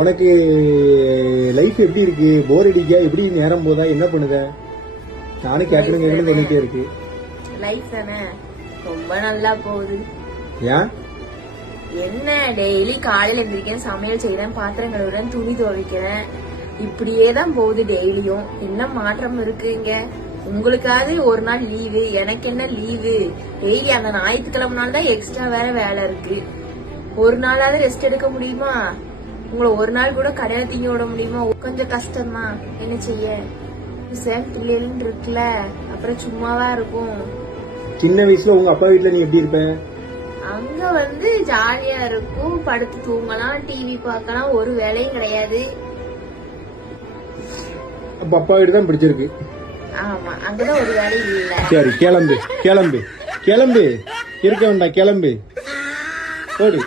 உனக்கு லைஃப் எப்படி இருக்கு? போர் அடிக்கா? எப்படி நேரம் போதா? என்ன பண்ணுத? நானும் கேட்கணும் தோணிட்டே இருக்கு. லைஃப் தானே ரொம்ப நல்லா போகுது. ஏன்? என்ன டெய்லி காலையில எந்திரிக்கிறேன், சமையல் செய்யறேன், பாத்திரம் கழுவுறேன், துணி துவைக்கிறேன், இப்படியே தான் போகுது டெய்லியும். என்ன மாற்றம் இருக்குங்க? உங்களுக்காவது ஒரு நாள் லீவு, எனக்கு என்ன லீவு? டெய்லி அந்த ஞாயிற்றுக்கிழமை நாள் தான் எக்ஸ்ட்ரா வேற வேலை இருக்கு. ஒரு நாளாவது ரெஸ்ட் எடுக்க முடியுமா? உங்களை ஒரு நாள் கூட கடையில தீங்க விட முடியுமா? கொஞ்சம் கஷ்டமா. என்ன செய்ய? சேம் பிள்ளைன்னு இருக்குல்ல, அப்புறம் சும்மாவா இருக்கும். சின்ன வயசுல உங்க அப்பா வீட்டுல நீ எப்படி இருப்ப? அங்க ஜாலியா இருக்கும், படுத்து தூங்கலாம், டிவி பார்க்கலாம், ஒரு வேலையும் கிடையாது. அப்ப அப்பா வீடு தான் பிடிச்சிருக்கு. ஆமா, அங்கதான் ஒரு வேலையும் இல்ல. சரி, கிளம்பு கிளம்பு கிளம்பு, இருக்க வேண்டாம், கிளம்பு, ஓடு.